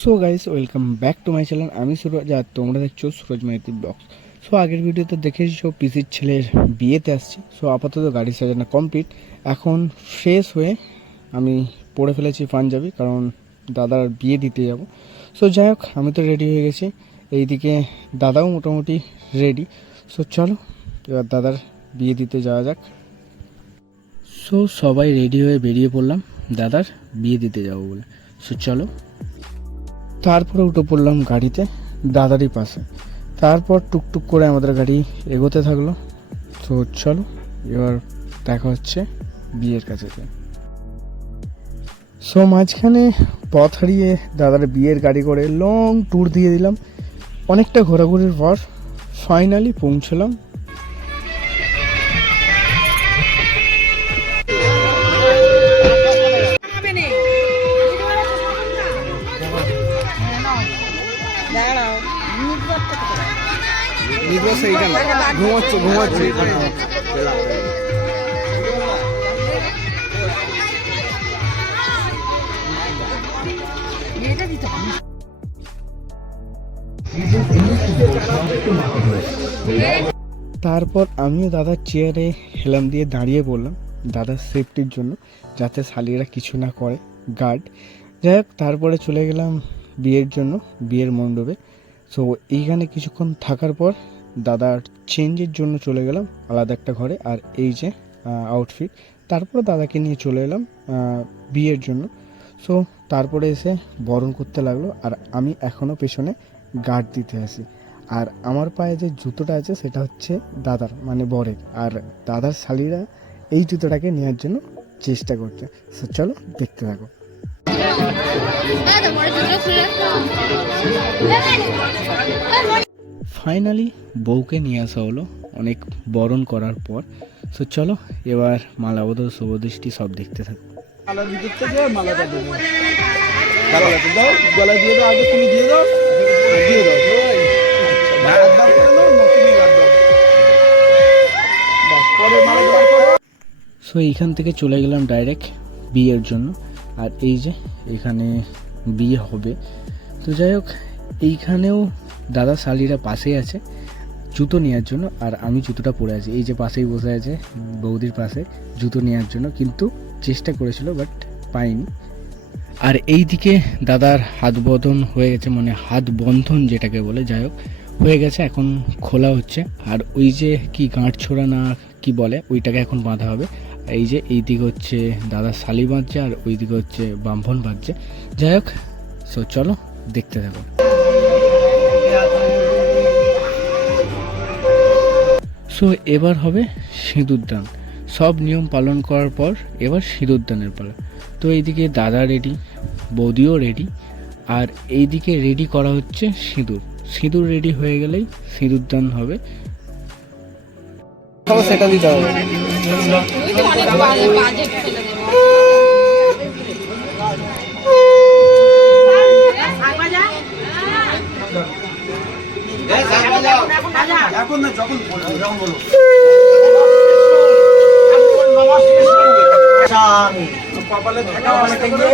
So guys welcome back to my channel আমি সুরজ আর তোমরা দেখছ সুরজ মাইতি ব্লগস। সো আগের ভিডিওতে দেখেছ পিসির ছেলের বিয়েতে আসছি। সো আপাতত গাড়ি সাজানো কমপ্লিট এখন ফ্রেশ হয়ে আমি পড়ে ফেলেছি পাঞ্জাবি, কারণ দাদার বিয়ে দিতে যাব। সো যাই হোক, আমি তো রেডি হয়ে গেছি। এইদিকে দাদাও মোটামুটি রেডি সো চলো, এবার দাদার বিয়ে দিতে যাওয়া যাক। সো সবাই রেডি হয়ে বেরিয়ে পড়লাম। দাদার বিয়ে দিতে যাব বলে। সো চলো তারপরে উঠে পড়লাম গাড়িতে, দাদারই পাশে। তারপর টুকটুক করে আমাদের গাড়ি এগোতে থাকল। তো চলো, এবার দেখা হচ্ছে বিয়ের কাছে। সো মাঝখানে পথ হারিয়ে দাদার বিয়ের গাড়ি করে লং ট্যুর দিয়ে দিলাম। অনেকটা ঘোরাঘুরির পর ফাইনালি পৌঁছলাম। ঘুমাচ্ছে ঘুমাচ্ছে। তারপর আমিও দাদার চেয়ারে হেলাম দিয়ে দাঁড়িয়ে বললাম, দাদার সেফটির জন্য, যাতে শালিরা কিছু না করে গার্ড যাই হোক, তারপরে চলে গেলাম বিয়ের জন্য, বিয়ের মণ্ডপে। সো এইখানে কিছুক্ষণ থাকার পর দাদার চেঞ্জের জন্য চলে গেলাম আলাদা একটা ঘরে আর এই যে আউটফিট তারপরে দাদাকে নিয়ে চলে এলাম বিয়ের জন্য। সো তারপরে এসে বরণ করতে লাগল আর আমি এখনও পেছনে গার্ড দিতে আসি আর আমার পায়ে যে জুতোটা আছে সেটা হচ্ছে দাদার মানে বরের। আর দাদার শালিরা এই জুতোটাকে নেওয়ার জন্য চেষ্টা করছে। সো চলো দেখতে থাকো। ফাইনালি বউকে নিয়ে আসা হলো। অনেক বরণ করার পর। সো চলো এবার মালাবদল শুভদৃষ্টি সব দেখতে থাকো। মালার ভিতর মালাটা দেবো দাও দিয়ে দাও আগে তুমি দিয়ে দাও। দিয়ে দাও সো এইখান থেকে চলে গেলাম ডাইরেক্ট বিয়ের জন্য। আর এই যে এখানে বিয়ে হবে। তো যাই হোক এইখানেও দাদা শালিরা পাশেই আছে, জুতো নেওয়ার জন্য, আর আমি জুতোটা পরে আছি। এই যে পাশেই বসে আছে, বৌদির পাশে, জুতো নেওয়ার জন্য, কিন্তু চেষ্টা করেছিল বাট পাইনি। আর এই দিকে দাদার হাত বদন হয়ে গেছে মানে হাত বন্ধন যেটাকে বলে, যাই হোক, হয়ে গেছে, এখন খোলা হচ্ছে। আর ওই যে কি গাঁট ছোড়া না কি বলে, ওইটাকে এখন বাঁধা হবে। এই যে এই দিকে হচ্ছে দাদা শালি বাঁধছে, আর ওই দিকে হচ্ছে বাম্ভন বাঁধছে। যাই হোক সো চলো, দেখতে থাকো। সো এবার হবে সিঁদুর দান। সব নিয়ম পালন করার পর এবার সিঁদুরদানের পালা। তো এইদিকে দাদা রেডি বৌদিও রেডি আর এইদিকে রেডি করা হচ্ছে সিঁদুর। সিঁদুর রেডি হয়ে গেলেই সিঁদুরদান হবে। সেটা দিতে হবে। এখন না যখন বলব যখন বলব। কপালে থাকা অনেক গিয়ে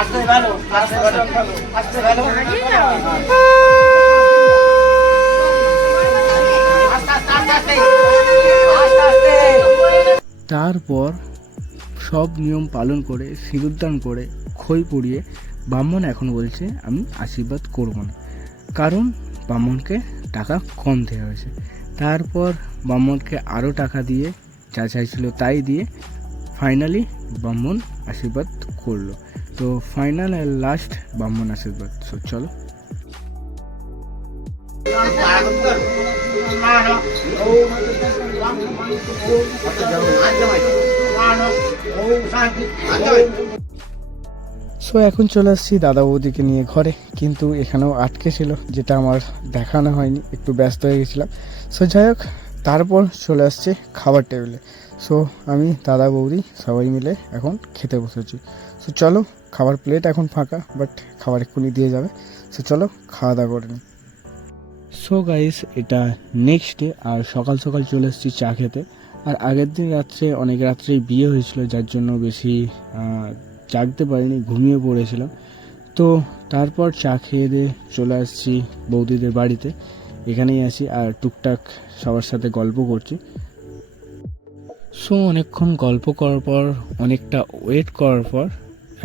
আসতে ভালো আসতে ভালো আসতে ভালো তারপর সব নিয়ম পালন করে, সিঁদুরদান করে, খই পড়িয়ে ব্রাহ্মণ এখন বলছে, আমি আশীর্বাদ করব না। কারণ ব্রাহ্মণকে টাকা কম দেওয়া হয়েছে। তারপর ব্রাহ্মণকে আরও টাকা দিয়ে, যা চাইছিল তাই দিয়ে ফাইনালি ব্রাহ্মণ আশীর্বাদ করল। তো ফাইনাল আর লাস্ট ব্রাহ্মণ আশীর্বাদ। চলো। সো এখন চলে আসছি দাদা বৌদিকে নিয়ে ঘরে, কিন্তু এখানেও আটকে ছিল, যেটা আমার দেখানো হয়নি, একটু ব্যস্ত হয়ে গেছিলাম। সো যাই হোক, তারপর চলে আসছে খাবার টেবিলে সো আমি, দাদা বৌদি, সবাই মিলে এখন খেতে বসেছি। সো চলো, খাবার প্লেট এখন ফাঁকা বাট খাবার এক্ষুনি দিয়ে যাবে। সো চলো, খাওয়া দাওয়া করে নিই। সো গাইস এটা নেক্সট ডে আর সকাল সকাল চলে এসেছি চা খেতে। আর আগের দিন রাত্রে, অনেক রাত্রেই বিয়ে হয়েছিল, যার জন্য বেশি জাগতে পারিনি, ঘুমিয়ে পড়েছিলাম। তো তারপর চা খেয়ে দিয়ে চলে আসছি বৌদিদের বাড়িতে। এখানেই আছি, আর টুকটাক সবার সাথে গল্প করছি। সো অনেকক্ষণ গল্প করার পর, অনেকটা ওয়েট করার পর,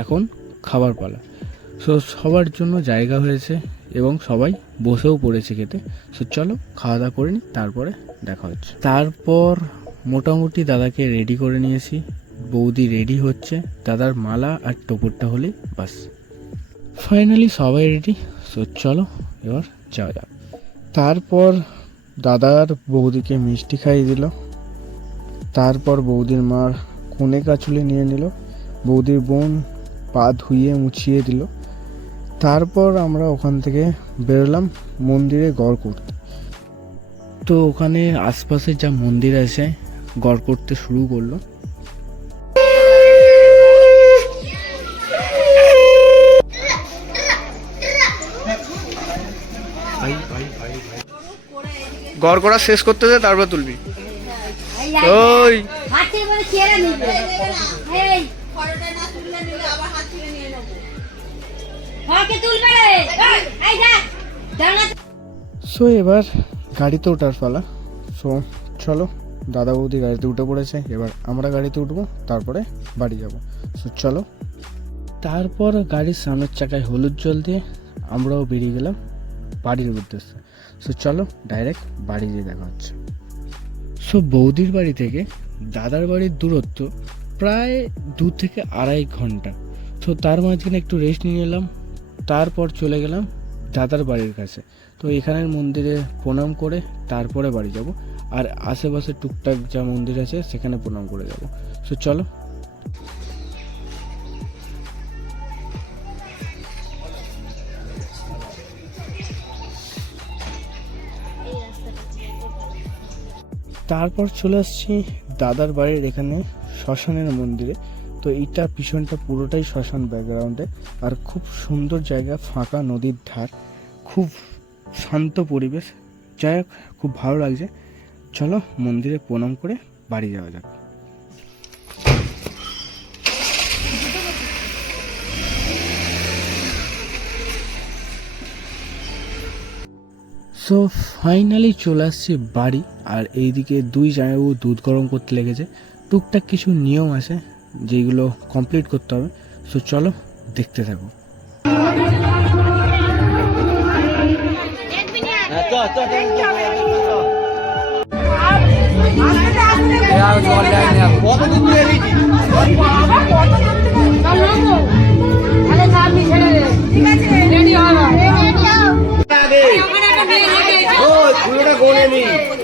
এখন খাবার পালা। সো সবার জন্য জায়গা হয়েছে এবং সবাই বসেও পড়েছে খেতে। সো চলো, খাওয়া দাওয়া করে নিই তারপরে দেখা হচ্ছে। তারপর মোটামুটি দাদাকে রেডি করে নিয়েছি। বৌদি রেডি হচ্ছে। দাদার মালা আর টোপরটা হলেই বাস। ফাইনালি সবাই রেডি সো চলো এবার যাওয়া যাক। তারপর দাদার বৌদিকে মিষ্টি খাইয়ে দিল। তারপর বৌদির মার কোণে কাচুলে নিয়ে নিল। বৌদির বোন পা ধুইয়ে মুছিয়ে দিল। তারপর আমরা ওখান থেকে বেরোলাম মন্দিরে গড় করতে তো ওখানে আশপাশে যা মন্দির আছে গড় করতে শুরু করল গড় করা শেষ করতে দে তারপর তুলবি ওই সো এবার গাড়িতে ওঠার পালা। সো চলো, দাদা বৌদি গাড়িতে উঠে পড়েছে। এবার আমরা গাড়িতে উঠবো, তারপরে বাড়ি যাব। সো চলো। তারপর গাড়ির সামনের চাকায় হলুদ জল দিয়ে আমরাও বেরিয়ে গেলাম বাড়ির উদ্দেশ্যে। সো চলো ডাইরেক্ট বাড়ি গিয়ে দেখা হচ্ছে। সো বৌদির বাড়ি থেকে দাদার বাড়ির দূরত্ব প্রায় দু থেকে আড়াই ঘণ্টা। তো তার মাঝখানে একটু রেস্ট নিয়ে নিলাম তারপর চলে গেলাম দাদার বাড়ির কাছে। তো এখানের মন্দিরে প্রণাম করে তারপরে বাড়ি যাব। আর আশেপাশে টুকটাক যা মন্দির আছে, সেখানে প্রণাম করে যাব। সো চলো। তারপর চলে আসছি দাদার বাড়ির এখানে শ্মশানের মন্দিরে। তো এইটা পিছনটা পুরোটাই শ্মশান ব্যাকগ্রাউন্ডে আর খুব সুন্দর জায়গা, ফাঁকা নদীর ধার, খুব শান্ত পরিবেশ। যাই হোক, খুব ভালো লাগছে। চলো মন্দিরে প্রণাম করে বাড়ি যাওয়া যাক। সো ফাইনালি চলে আসছি বাড়ি। আর এইদিকে দুই জামাইবাবু দুধ গরম করতে লেগেছে। টুকটাক কিছু নিয়ম আছে। যেগুলো কমপ্লিট করতে হবে সো চলো দেখতে থাকো মেয়ে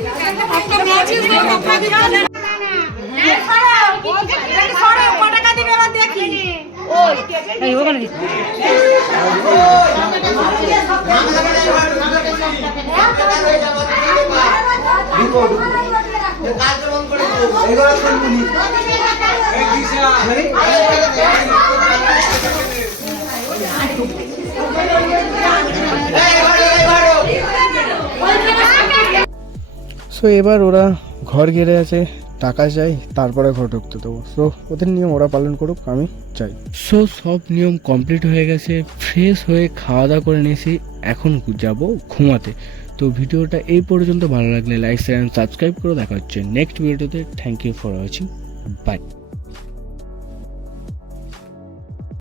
সো এবার ওরা ঘর ঘেরে আছে। টাকা চাই তারপরে ঘর ঢুকতে দেবো। সো ওদের নিয়ম ওরা পালন করুক, আমি চাই। সো সব নিয়ম কমপ্লিট হয়ে গেছে ফ্রেশ হয়ে খাওয়া দাওয়া করে নিয়েছি, এখন যাব ঘুমাতে। তো ভিডিওটা এই পর্যন্ত, ভালো লাগলে লাইক শেয়ার সাবস্ক্রাইব করে। দেখা হচ্ছে নেক্সট ভিডিওতে thank you for watching bye